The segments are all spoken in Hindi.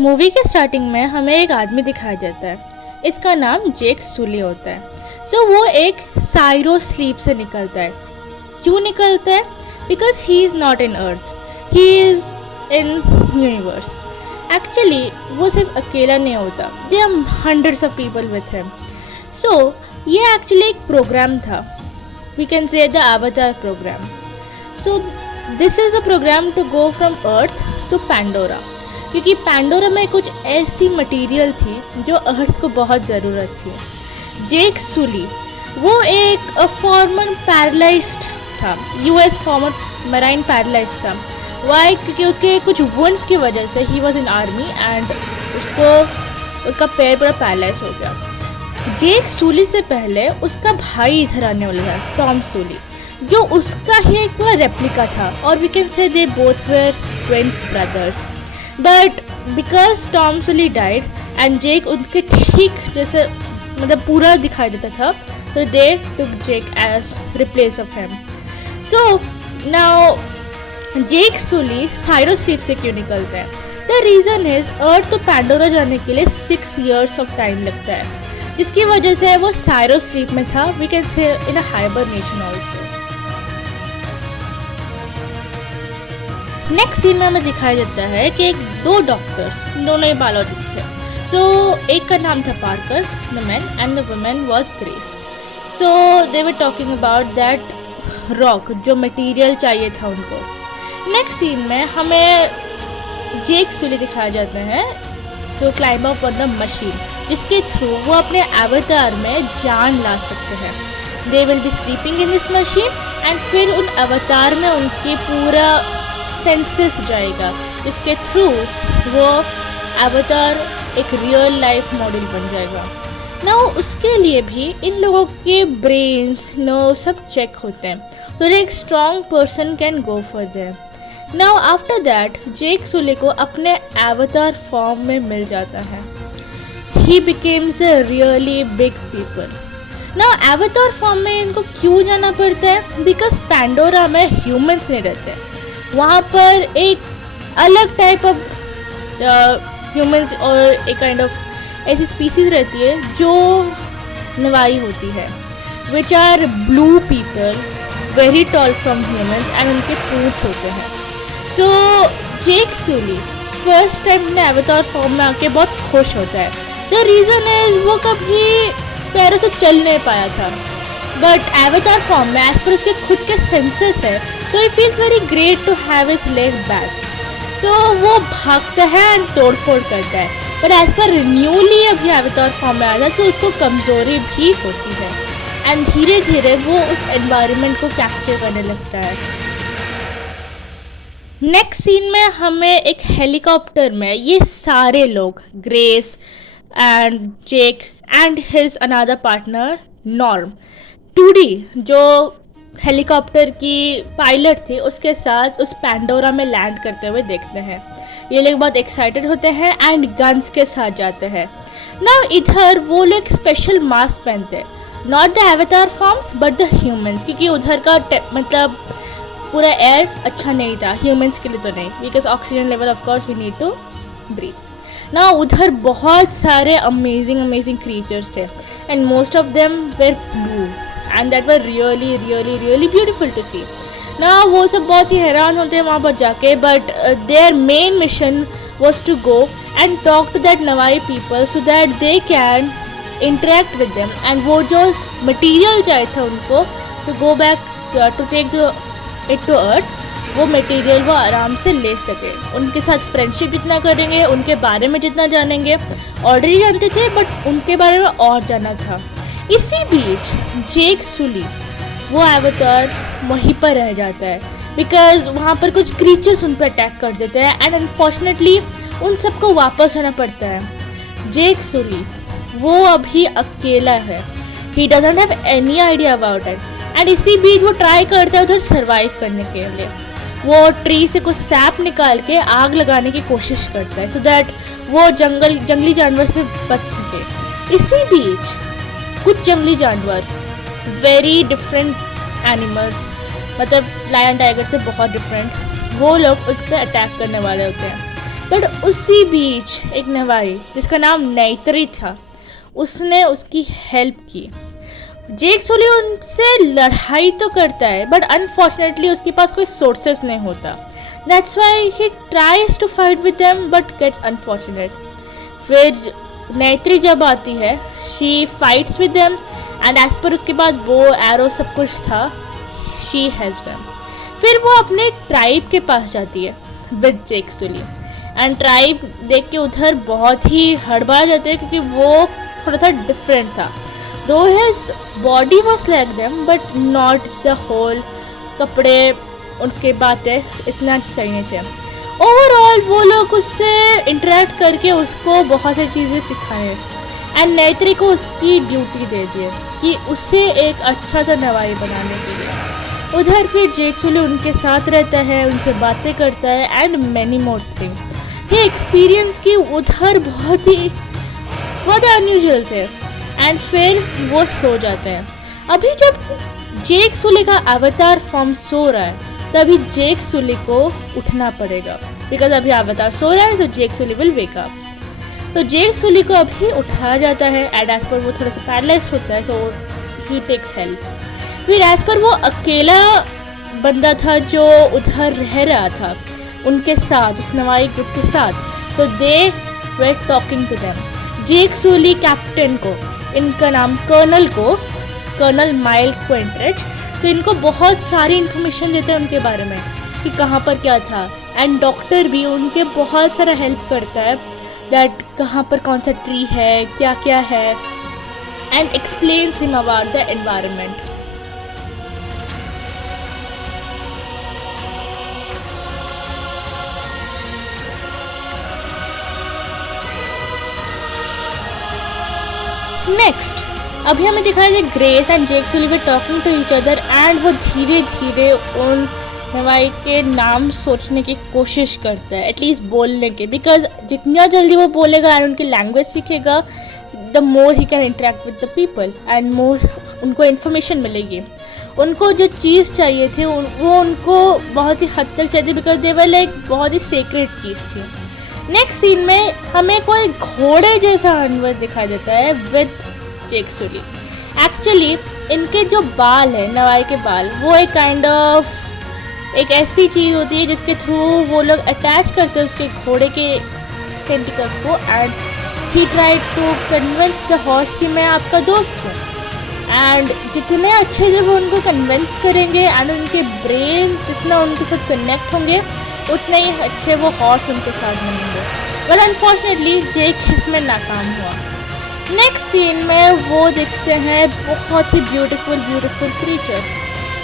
मूवी के स्टार्टिंग में हमें एक आदमी दिखाई देता है। इसका नाम जेक सुली होता है। सो वो एक साइरो स्लीप से निकलता है। क्यों निकलता है? Because he is not in earth, he is in universe. Actually वो सिर्फ अकेला नहीं होता, they are hundreds of people with him. So ये एक्चुअली एक प्रोग्राम था, we can say the avatar program. So this is a program to go from earth to Pandora, क्योंकि पैंडोरा में कुछ ऐसी मटेरियल थी जो अर्थ को बहुत ज़रूरत थी। जेक सुली वो एक फॉर्मर पैरालाइज्ड था, यूएस फॉर्मर मराइन पैरालाइज्ड था। वाई? क्योंकि उसके कुछ वुंड्स की वजह से he was in army and उसका पैर पूरा पैरालाइज हो गया। जेक सुली से पहले उसका भाई इधर आने वाला था, टॉम सुली, जो उसका ही एक पूरा रेप्लिका था, और we can say they both were twin brothers. But because Tom Sully died and Jake उनके ठीक जैसे मतलब पूरा दिखाई देता था, तो they took Jake as replace of him. So now Jake Sully cryo sleep से क्यों निकलता है? द रीज़न इज अर्थ तो पैंडोरा जाने के लिए 6 years ऑफ टाइम लगता है, जिसकी वजह से वो साइरो स्लीप में था। We can see in a hibernation also. Next scene में हमें दिखाई देता है कि एक दो डॉक्टर्स, दोनों ही बायोलॉजिस्ट थे। सो एक का नाम था Parker the man and the women was grace. So they were talking about that rock, जो मटेरियल चाहिए था उनको। नेक्स्ट सीन में हमें जेक सुली दिखाया जाते हैं जो climb up on the machine, जिसके थ्रू वो अपने अवतार में जान ला सकते हैं। They will be sleeping in this machine and फिर उन अवतार में उनकी पूरा सेंसेस जाएगा, जिसके थ्रू वो अवतार एक रियल लाइफ मॉडल बन जाएगा। ना उसके लिए भी इन लोगों के ब्रेन्स नर्व सब चेक होते हैं, तो एक strong person can go for them. Now after that Jake Sully को अपने अवतार फॉर्म में मिल जाता है। He becomes a really big people. Now avatar form में इनको क्यों जाना पड़ता है? बिकॉज पैंडोरा में ह्यूमंस नहीं रहते, वहाँ पर एक अलग टाइप ऑफ ह्यूमंस और एक काइंड ऑफ ऐसी स्पीसीज रहती है जो नवाई होती है, which are blue people very tall from humans and उनके पूंछ होते हैं। सो जेक सुली फर्स्ट टाइम अपने अवतार फॉर्म में आके बहुत खुश होता है। द रीज़न इज वो कभी पैरों से चल नहीं पाया था, बट अवतार फॉर्म में एज पर उसके खुद के सेंसेस है, so he feels very great to have his leg back. So वो भागता है एंड तोड़ फोड़ करता है, पर एज पर न्यूली अभी अवतार फॉर्म में आता है तो उसको कमज़ोरी भी होती है एंड धीरे धीरे वो उस एनवायरनमेंट को कैप्चर करने लगता है। नेक्स्ट सीन में हमें एक हेलीकॉप्टर में ये सारे लोग, grace and Jake and his another partner norm, 2D जो हेलीकॉप्टर की पायलट थी, उसके साथ उस पैंडोरा में लैंड करते हुए देखते हैं। ये लोग बहुत एक्साइटेड होते हैं एंड गन्स के साथ जाते हैं। ना इधर वो लोग स्पेशल मास्क पहनते हैं, नॉट द अवतार फॉर्म्स बट द ह्यूमंस, क्योंकि उधर का मतलब पूरा एयर अच्छा नहीं था, ह्यूमंस के लिए तो नहीं, because oxygen level of course we need to breathe. ना उधर बहुत सारे अमेजिंग क्रीचर्स थे and most of them were blue and that were really beautiful to see. Now वो सब बहुत ही हैरान होते हैं वहाँ पर जाके, but their main mission was to go and talk to that Navajo people so that they can interact with them, and वो जो material चाहिए था उनको to go back to take it to earth, वो material वो आराम से ले सके। उनके साथ फ्रेंडशिप जितना करेंगे, उनके बारे में जितना जानेंगे, ऑलरेडी जानते थे बट उनके बारे में और जानना था। इसी बीच जेक सुली वो अवतार वहीं पर रह जाता है, बिकॉज वहाँ पर कुछ क्रीचर्स उन पर अटैक कर देते हैं एंड अनफॉर्चुनेटली उन सबको वापस आना पड़ता है। जेक सुली वो अभी अकेला है, he doesn't have any idea about it, and इसी बीच वो ट्राई करता है उधर सर्वाइव करने के लिए। वो ट्री से कुछ सैप निकाल के आग लगाने की कोशिश करता है सो दैट वो जंगली जानवर से बच सके। इसी बीच कुछ जंगली जानवर, वेरी डिफरेंट एनिमल्स, मतलब लायन टाइगर से बहुत डिफरेंट, वो लोग उस पर अटैक करने वाले होते हैं। बट उसी बीच एक नवाई जिसका नाम नेत्री था, उसने उसकी हेल्प की। जेक सुली उनसे लड़ाई तो करता है बट अनफॉर्चुनेटली उसके पास कोई सोर्सेस नहीं होता। That's why he tries to fight with them but gets unfortunate. फिर नेत्री जब आती है, she fights with them and as पर उसके बाद वो एरो सब कुछ था, शी हेल्प्स देम। फिर वो अपने ट्राइब के पास जाती है with Jake Sulli and tribe देख के उधर बहुत ही हड़बड़ा जाते हैं क्योंकि वो थोड़ा सा डिफरेंट था। Though his body was like them but not the whole, कपड़े उसके बातें इतना सही नहीं थे। ओवरऑल वो लोग उससे इंटरेक्ट करके उसको बहुत सारी चीज़ें सिखाए एंड नेत्री को उसकी ड्यूटी दे दिए कि उसे एक अच्छा सा नवाई बनाने के लिए। उधर फिर जेक सुली उनके साथ रहता है, उनसे बातें करता है एंड मैनी मोर थिंग। ये एक्सपीरियंस की उधर बहुत अनयूजुअल थे एंड फिर वो सो जाते हैं। अभी जब जेक सुली का अवतार फॉर्म सो रहा है तभी जेक सुली को उठना पड़ेगा बिकॉज अभी अवतार सो रहा है तो जेक सुली विल वेक अप। तो जेक सुली को अभी उठाया जाता है एंड एज पर वो थोड़ा सा पैरालाइज्ड होता है, सो ही टेक्स हेल्प। फिर एज पर वो अकेला बंदा था जो उधर रह रहा था उनके साथ, उस नवाई ग्रुप के साथ, तो they were talking to them. Jake Sully captain को, इनका नाम कर्नल माइल क्वेंट्रेज, तो इनको बहुत सारी इन्फॉर्मेशन देते हैं उनके बारे में कि कहाँ पर क्या था एंड डॉक्टर भी उनके बहुत सारा हेल्प करता है दैट कहाँ पर कौन सा ट्री है, क्या क्या है and explains him about the environment. Next अभी हमें दिखाया जाए Grace and Jake Sully were talking to each other and वो धीरे धीरे उन नवाई के नाम सोचने की कोशिश करता है, एटलीस्ट बोलने के, बिकॉज जितना जल्दी वो बोलेगा एंड उनकी लैंग्वेज सीखेगा the more he can interact with the people and more उनको इन्फॉर्मेशन मिलेगी। उनको जो चीज़ चाहिए थी वो उनको बहुत ही हद तक चाहिए बिकॉज दे वर लाइक बहुत ही सीक्रेट चीज़ थी। नेक्स्ट सीन में हमें कोई घोड़े जैसा जानवर दिखाई देता है विद जेक सुली। एक्चुअली इनके जो बाल है, नवाई के बाल, वो एक काइंड ऑफ एक ऐसी चीज़ होती है जिसके थ्रू वो लोग अटैच करते हैं उसके घोड़े के टेंटिकल्स को and he try to convince the horse कि मैं आपका दोस्त हूँ। एंड जितने अच्छे से वो उनको कन्विंस करेंगे एंड उनके ब्रेन जितना उनके साथ कनेक्ट होंगे उतने ही अच्छे वो हॉर्स उनके साथ बनेंगे। बट अनफॉर्चुनेटली जेक इसमें नाकाम हुआ। नेक्स्ट सीन में वो देखते हैं बहुत ही ब्यूटीफुल क्रीचर्स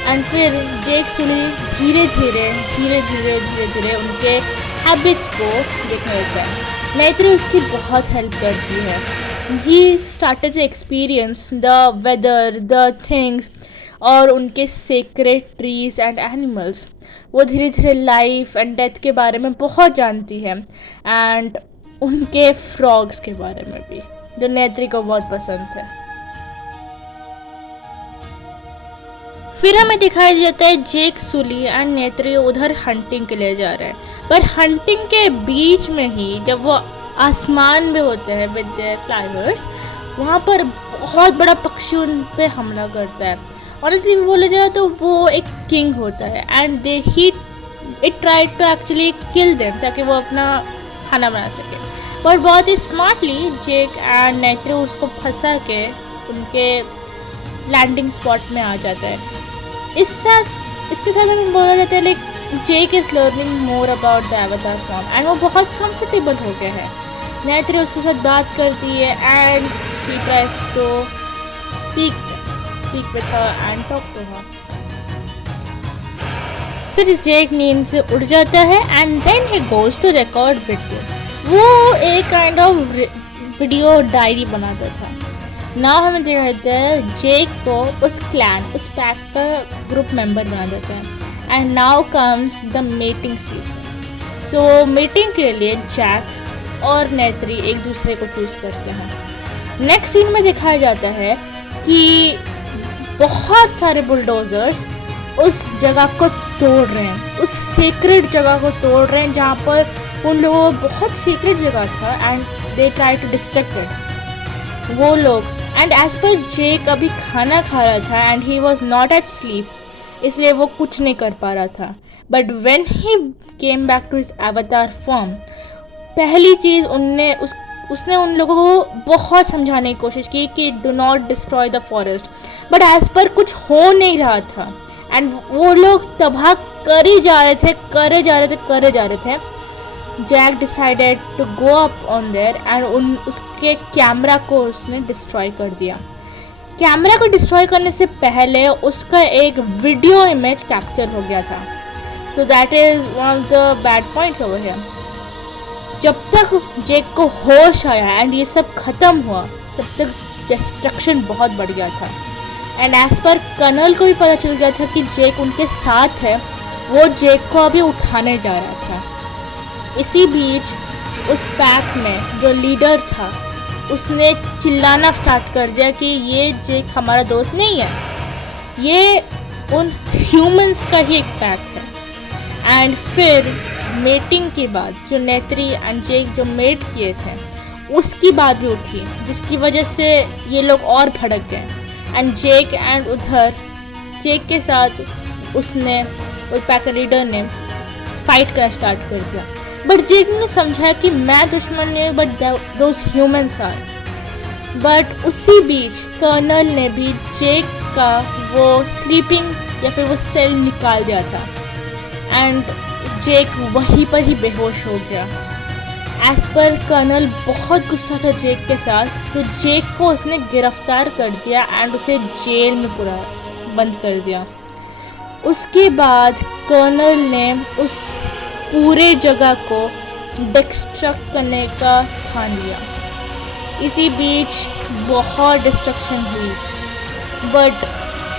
एंड फिर जेक सुली धीरे धीरे उनके हैबिट्स को देखने लगता है। नेत्री उसकी बहुत हेल्प करती है। He started to experience the weather, the things और उनके सीक्रेट ट्रीज एंड एनिमल्स। वो धीरे धीरे लाइफ एंड डेथ के बारे में बहुत जानती है एंड उनके फ्रॉग्स के बारे में भी, जो नेत्री को बहुत पसंद थे। फिर हमें दिखाया जाता है जेक सुली एंड नेत्री उधर हंटिंग के लिए जा रहे हैं, पर हंटिंग के बीच में ही जब वो आसमान में होते हैं विद देयर फ्लाइवर्स, वहाँ पर बहुत बड़ा पक्षी उन पे हमला करता है। ऑनेस्टली बोला जाए तो वो एक किंग होता है and it tried to actually kill them ताकि वो अपना खाना बना सके, पर बहुत ही स्मार्टली जेक एंड नेत्री उसको फंसा के उनके लैंडिंग स्पॉट में आ जाता है। इसके साथ हमें बोला जाता है like Jake is learning more about the अवतार फॉर्म एंड वो बहुत कंफर्टेबल हो गया है। नेत्री उसके साथ बात करती है and she tries to speak with her and talk to her. फिर जेक नींद से उठ जाता है and then he goes to record video. वो एक काइंड ऑफ वीडियो डायरी बनाता था। नाउ हमें देखते हैं जेक को उस पैक का ग्रुप मेंबर बना देते हैं and now comes the meeting season. So meeting के लिए जैक और नेत्री एक दूसरे को चूज़ करते हैं। नेक्स्ट सीन में दिखाया जाता है कि बहुत सारे बुलडोजर्स उस जगह को तोड़ रहे हैं, उस सीक्रेट जगह को तोड़ रहे हैं जहाँ पर उन लोगों को बहुत सीक्रेट जगह था and they try to distract it वो लोग। एंड एज पर जेक अभी खाना खा रहा था and he was not at sleep, इसलिए वो कुछ नहीं कर पा रहा था। But when he came back to his avatar form, पहली चीज़ उसने उन लोगों को बहुत समझाने की कोशिश की कि do not destroy the forest, but as पर कुछ हो नहीं रहा था एंड वो लोग तबाह कर ही जा रहे थे, करे जा रहे थे। Jack decided to go up on there and उसके कैमरा को उसने डिस्ट्रॉय कर दिया। कैमरा को डिस्ट्रॉय करने से पहले उसका एक वीडियो इमेज कैप्चर हो गया था। So that is one of the bad points over here. जब तक जेक को होश आया एंड ये सब खत्म हुआ, तब तक डिस्ट्रक्शन बहुत बढ़ गया था एंड एज पर कर्नल को भी पता चल गया था कि जेक उनके साथ है। वो जेक को अभी उठाने जा रहा था। इसी बीच उस पैक में जो लीडर था उसने चिल्लाना स्टार्ट कर दिया कि ये जेक हमारा दोस्त नहीं है, ये उन ह्यूमंस का ही एक पैक है। एंड फिर मेटिंग के बाद जो नेत्री एंड जेक जो मेट किए थे उसकी बात भी उठी, जिसकी वजह से ये लोग और भड़क गए एंड जेक एंड उधर जेक के साथ उसने उस पैक लीडर ने फाइट करना स्टार्ट कर दिया। बट जेक ने समझा कि मैं दुश्मन नहीं, but those humans are. But उसी बीच कर्नल ने भी जेक का वो स्लीपिंग या फिर वो सेल निकाल दिया था एंड जेक वहीं पर ही बेहोश हो गया। एज पर कर्नल बहुत गुस्सा था जेक के साथ, तो जेक को उसने गिरफ्तार कर दिया एंड उसे जेल में पूरा बंद कर दिया। उसके बाद कर्नल ने उस पूरे जगह को डिस्ट्रक्ट करने का ठान लिया। इसी बीच बहुत डिस्ट्रक्शन हुई, बट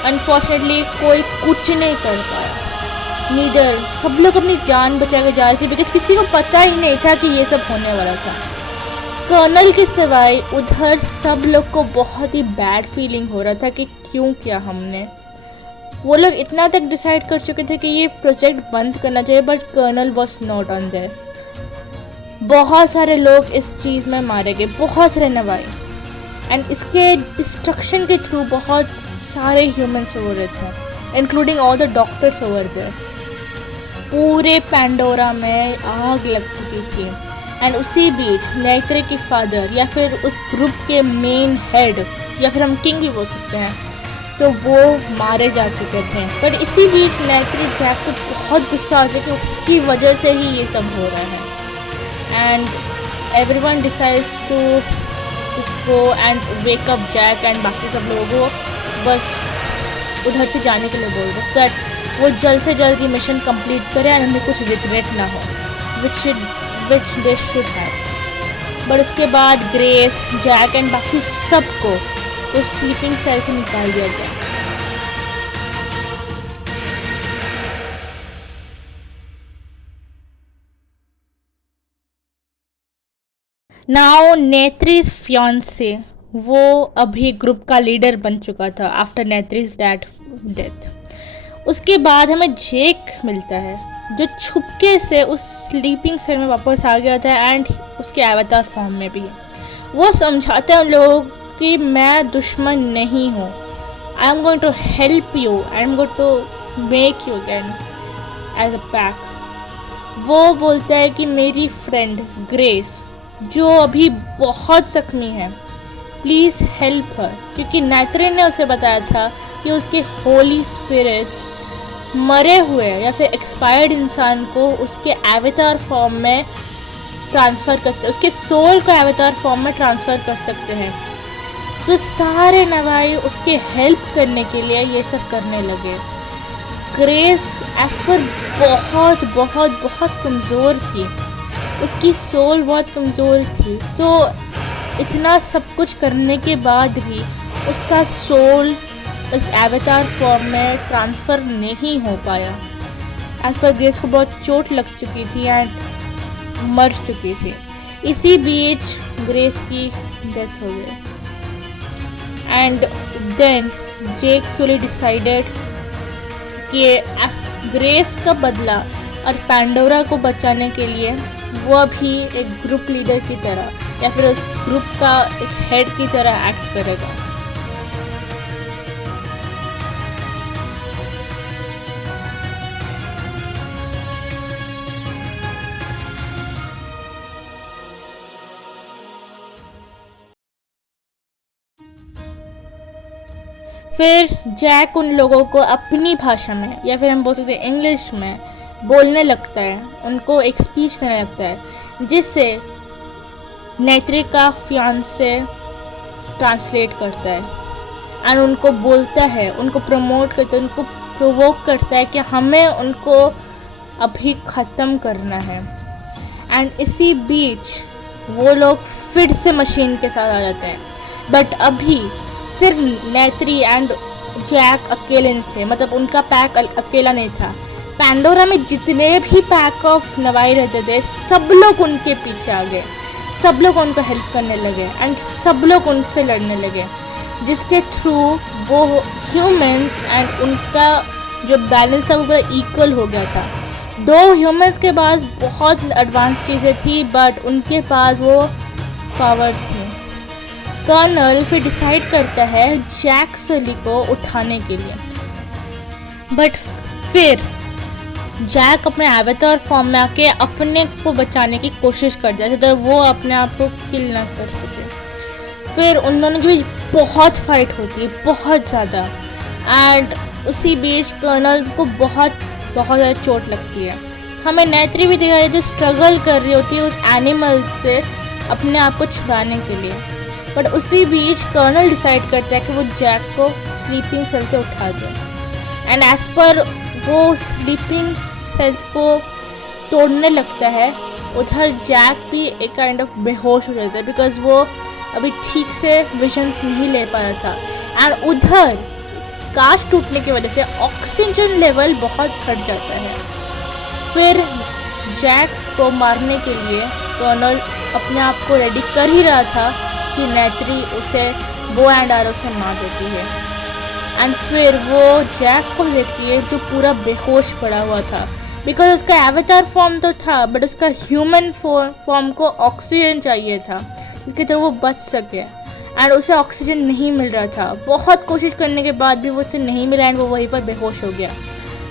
अनफॉर्चुनेटली कोई कुछ नहीं कर पाया। नीदर सब लोग अपनी जान बचा के जा रहे थे बिकॉज किसी को पता ही नहीं था कि ये सब होने वाला था। कर्नल के सिवाय उधर सब लोग को बहुत ही बैड फीलिंग हो रहा था कि क्यों किया हमने। वो लोग इतना तक डिसाइड कर चुके थे कि ये प्रोजेक्ट बंद करना चाहिए, but colonel was not on there. बहुत सारे लोग इस चीज़ में मारे गए, बहुत सारे नवाई, एंड इसके डिस्ट्रक्शन के थ्रू बहुत सारे ह्यूमंस हो रहे थे, including all the doctors over there. पूरे पैंडोरा में आग लग चुकी थी एंड उसी बीच नेत्री की फादर या फिर उस ग्रुप के मेन हेड या फिर हम किंग भी बोल सकते हैं, तो वो मारे जा चुके थे। पर इसी बीच नेत्री जैक को बहुत गुस्सा आता है कि उसकी वजह से ही ये सब हो रहा है एंड एवरीवन डिसाइड्स टू उसको and wake up Jake and बाकी सब लोगों को बस उधर से जाने के लिए बोल दो, सो दैट वो जल्द से जल्द ये मिशन कंप्लीट करे एंड उन्हें कुछ रिग्रेट ना हो, विच दे शुड हैव। बट उसके बाद ग्रेस, जैक एंड बाकी सबको उस स्लीपिंग सेल से निकाल दिया गया। नाउ नेत्रीज फियांसे वो अभी ग्रुप का लीडर बन चुका था आफ्टर नेत्रीज डैड डेथ। उसके बाद हमें जेक मिलता है जो छुपके से उस स्लीपिंग सेल में वापस आ गया था एंड उसके एवतार फॉर्म में भी। वो समझाते हैं उन लोगों कि मैं दुश्मन नहीं हूँ, I am going to help you, I am going to make you again as a pack. वो बोलता है कि मेरी फ्रेंड ग्रेस जो अभी बहुत जख्मी है, प्लीज़ हेल्प हर, क्योंकि नेत्री ने उसे बताया था कि उसके होली स्पिरिट्स मरे हुए या फिर एक्सपायर्ड इंसान को उसके एवतार फॉर्म में ट्रांसफ़र कर सकते, उसके सोल को एवतार फॉर्म में ट्रांसफ़र कर सकते हैं। तो सारे नवाई उसके हेल्प करने के लिए ये सब करने लगे। ग्रेस एज पर बहुत बहुत बहुत कमज़ोर थी, उसकी सोल बहुत कमज़ोर थी, तो इतना सब कुछ करने के बाद भी उसका सोल इस एवतार फॉर्म में ट्रांसफ़र नहीं हो पाया। एज पर ग्रेस को बहुत चोट लग चुकी थी एंड मर चुकी थी। इसी बीच ग्रेस की डेथ हो गई and then Jake Sully decided कि ग्रेस का बदला और पैंडोरा को बचाने के लिए वो भी एक ग्रुप लीडर की तरह या फिर उस ग्रुप का एक हेड की तरह एक्ट करेगा। फिर जैक उन लोगों को अपनी भाषा में या फिर हम बोल सकते हैं इंग्लिश में बोलने लगता है, उनको एक स्पीच देने लगता है जिससे नेत्री का फियांसे ट्रांसलेट करता है एंड उनको बोलता है, उनको प्रमोट करता है, उनको प्रोवोक करता है कि हमें उनको अभी ख़त्म करना है। एंड इसी बीच वो लोग फिर से मशीन के साथ आ जाते हैं, बट अभी सिर्फ नेत्री एंड जैक अकेले थे, मतलब उनका पैक अकेला नहीं था। पैंडोरा में जितने भी पैक ऑफ नवाई रहते थे सब लोग उनके पीछे आ गए, सब लोग उनको हेल्प करने लगे एंड सब लोग उनसे लड़ने लगे, जिसके थ्रू वो ह्यूमंस एंड उनका जो बैलेंस था वो पूरा इक्वल हो गया था। दो ह्यूमंस के पास बहुत एडवांस चीज़ें थी बट उनके पास वो पावर थी। कर्नल फिर डिसाइड करता है जैक सली को उठाने के लिए, बट फिर जैक अपने एवेटार फॉर्म में आके अपने को बचाने की कोशिश करता है तो वो अपने आप को किल ना कर सके। फिर उन दोनों के बीच बहुत फाइट होती है, बहुत ज़्यादा, एंड उसी बीच कर्नल को बहुत ज़्यादा चोट लगती है। हमें नेत्री भी दिखाई जो स्ट्रगल कर रही होती है उस एनिमल से अपने आप को छुड़ाने के लिए, बट उसी बीच कर्नल डिसाइड करता है कि वो जैक को स्लीपिंग सेल से उठा दे एंड एज पर वो स्लीपिंग सेल्स को तोड़ने लगता है, उधर जैक भी एक काइंड ऑफ बेहोश हो जाता है बिकॉज वो अभी ठीक से विजन्स नहीं ले पा रहा था एंड उधर कांच टूटने की वजह से ऑक्सीजन लेवल बहुत घट जाता है। फिर जैक को मारने के लिए कर्नल अपने आप को रेडी कर ही रहा था कि नेत्री उसे बो एंड आरो से मार देती है एंड फिर वो जैक को देखती है जो पूरा बेहोश पड़ा हुआ था बिकॉज उसका एवेटार फॉर्म तो था बट उसका ह्यूमन फॉर्म को ऑक्सीजन चाहिए था जिसके तो वो बच सके एंड उसे ऑक्सीजन नहीं मिल रहा था। बहुत कोशिश करने के बाद भी वो उसे नहीं मिला एंड वो वहीं पर बेहोश हो गया,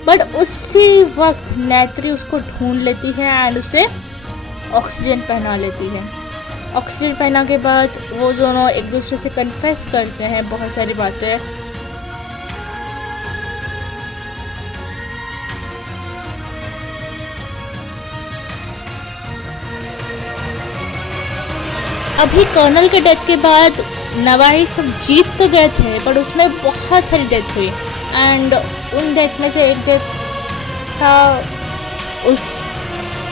बट उसी वक्त नेत्री उसको ढूंढ लेती है एंड उसे ऑक्सीजन पहना लेती है। ऑक्सीजन पहना के बाद वो दोनों एक दूसरे से कन्फेस करते हैं बहुत सारी बातें। अभी कर्नल के डेथ के बाद नवाई सब जीत तो गए थे बट उसमें बहुत सारी डेथ हुई एंड उन डेथ में से एक डेथ था उस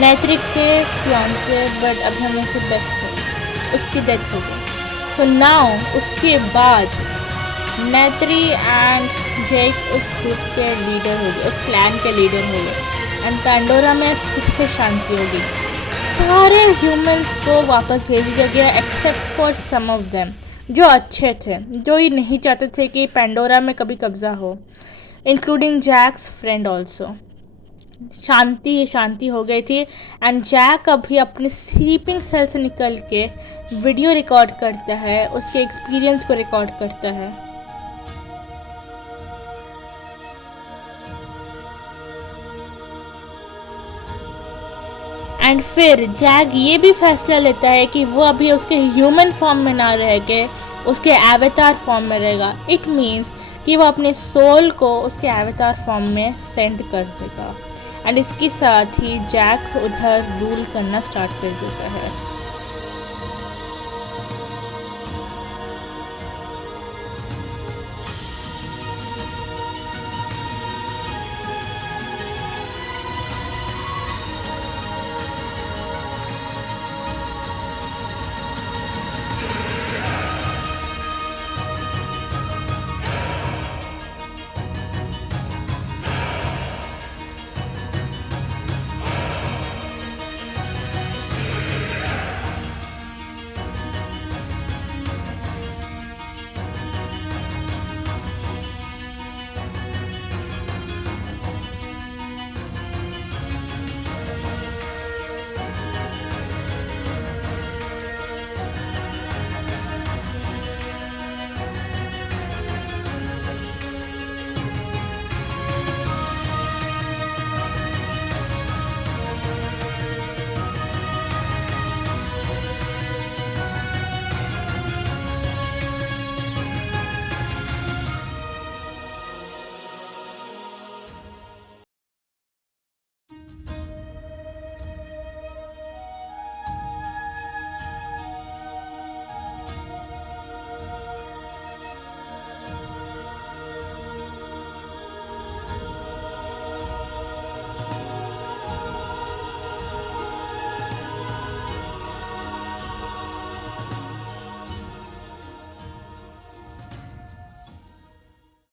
नेत्री के फियांसे, बट अभी हम उसे बेस्ट हो उसकी डेथ हो गई। तो नाउ उसके बाद नेत्री एंड जैक उस ग्रुप के लीडर हो गए, उस क्लैन के लीडर हो गए एंड पैंडोरा में फिर से शांति होगी। सारे ह्यूमंस को वापस भेज दिया गया except for some of them जो अच्छे थे, जो ये नहीं चाहते थे कि पैंडोरा में कभी कब्जा हो, इंक्लूडिंग जैक्स फ्रेंड ऑल्सो। शांति हो गई थी एंड जैक अभी अपने स्लीपिंग सेल से निकल के वीडियो रिकॉर्ड करता है, उसके एक्सपीरियंस को रिकॉर्ड करता है। एंड फिर जैक ये भी फैसला लेता है कि वो अभी उसके ह्यूमन फॉर्म में ना रह के उसके एवेटार फॉर्म में रहेगा। इट मीन्स कि वो अपने सोल को उसके एवेटार फॉर्म में सेंड कर देगा एंड इसके साथ ही जैक उधर रूल करना स्टार्ट कर देता है।